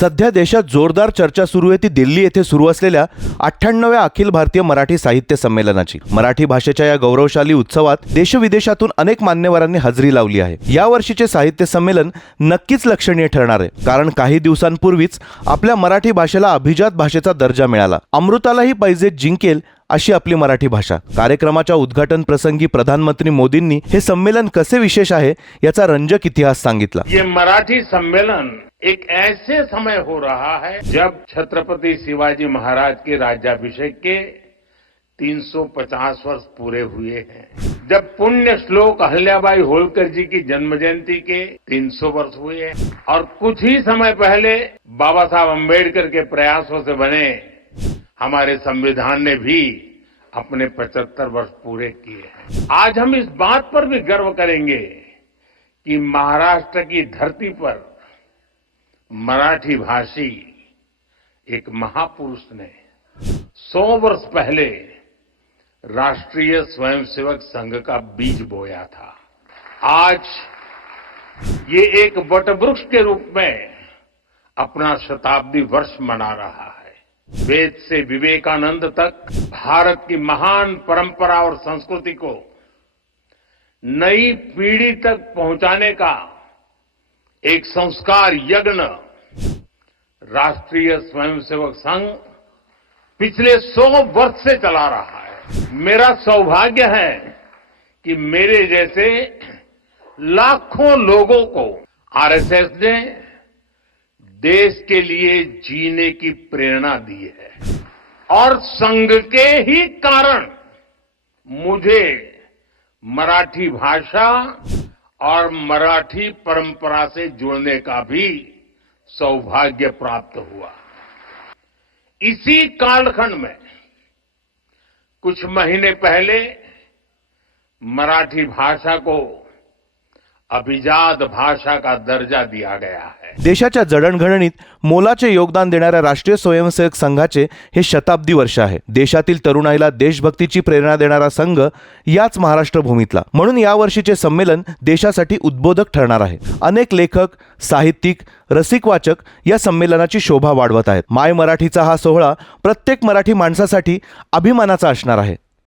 सध्या देशात जोरदार चर्चा सुरू आहे. ती दिल्ली येथे सुरू असलेल्या अठ्ठ्याण्णव्या अखिल भारतीय मराठी साहित्य संमेलनाची. मराठी भाषेच्या या गौरवशाली उत्सवात देशविदेशातून अनेक मान्यवरांनी हजेरी लावली आहे. या वर्षीचे साहित्य संमेलन नक्कीच लक्षणीय ठरणार आहे. कारण काही दिवसांपूर्वीच आपल्या मराठी भाषेला अभिजात भाषेचा दर्जा मिळाला. अमृतालाही पैजे जिंकेल अशी आपली मराठी भाषा. कार्यक्रमाच्या उद्घाटन प्रसंगी प्रधानमंत्री मोदींनी हे संमेलन कसे विशेष आहे याचा रंजक इतिहास सांगितला. मराठी संमेलन एक ऐसे समय हो रहा है जब छत्रपति शिवाजी महाराज के राज्याभिषेक के 350 वर्ष पूरे हुए हैं। जब पुण्य श्लोक अहल्याबाई होलकर जी की जन्म जयंती के 300 वर्ष हुए हैं और कुछ ही समय पहले बाबा साहब अंबेडकर के प्रयासों से बने हमारे संविधान ने भी अपने 75 वर्ष पूरे किए हैं। आज हम इस बात पर भी गर्व करेंगे कि महाराष्ट्र की धरती पर मराठी भाषी एक महापुरुष ने 100 वर्ष पहले राष्ट्रीय स्वयंसेवक संघ का बीज बोया था। आज ये एक वटवृक्ष के रूप में अपना शताब्दी वर्ष मना रहा है। वेद से विवेकानंद तक भारत की महान परंपरा और संस्कृति को नई पीढ़ी तक पहुँचाने का एक संस्कार यज्ञ, राष्ट्रीय स्वयंसेवक संघ पिछले सौ वर्ष से चला रहा है। मेरा सौभाग्य है कि मेरे जैसे लाखों लोगों को आरएसएस ने देश के लिए जीने की प्रेरणा दी है। और संघ के ही कारण मुझे मराठी भाषा और मराठी परंपरा से जुड़ने का भी सौभाग्य प्राप्त हुआ। इसी कालखंड में, कुछ महीने पहले, मराठी भाषा को अभिजात भाषा का दर्जा दिया गया है? देशाच्या जडणघडणीत मोलाचे योगदान देणाऱ्या राष्ट्रीय स्वयंसेवक संघाचे हे शताब्दी वर्ष आहे. देशातील तरुणाईला देशभक्तीची प्रेरणा देणारा संघ याच महाराष्ट्र भूमीतला. म्हणून यावर्षीचे संमेलन देशासाठी उद्बोधक ठरणार आहे. अनेक लेखक साहित्यिक रसिक वाचक या संमेलनाची शोभा वाढवत आहेत. माय मराठीचा हा सोहळा प्रत्येक मराठी माणसासाठी अभिमानाचा असणार आहे.